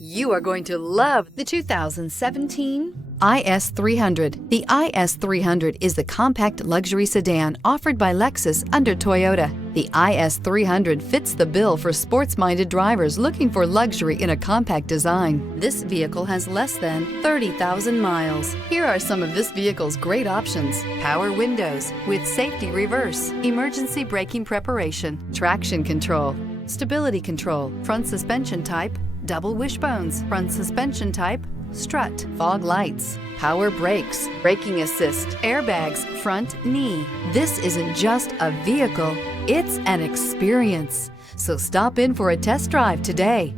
You are going to love the 2017 IS300. The IS300 is the compact luxury sedan offered by Lexus under Toyota. The IS300 fits the bill for sports-minded drivers looking for luxury in a compact design. This vehicle has less than 30,000 miles. Here are some of this vehicle's great options: power windows with safety reverse, emergency braking preparation, traction control, stability control, front suspension type, double wishbones, front suspension type, strut, fog lights, power brakes, braking assist, airbags, front knee. This isn't just a vehicle, it's an experience. So stop in for a test drive today.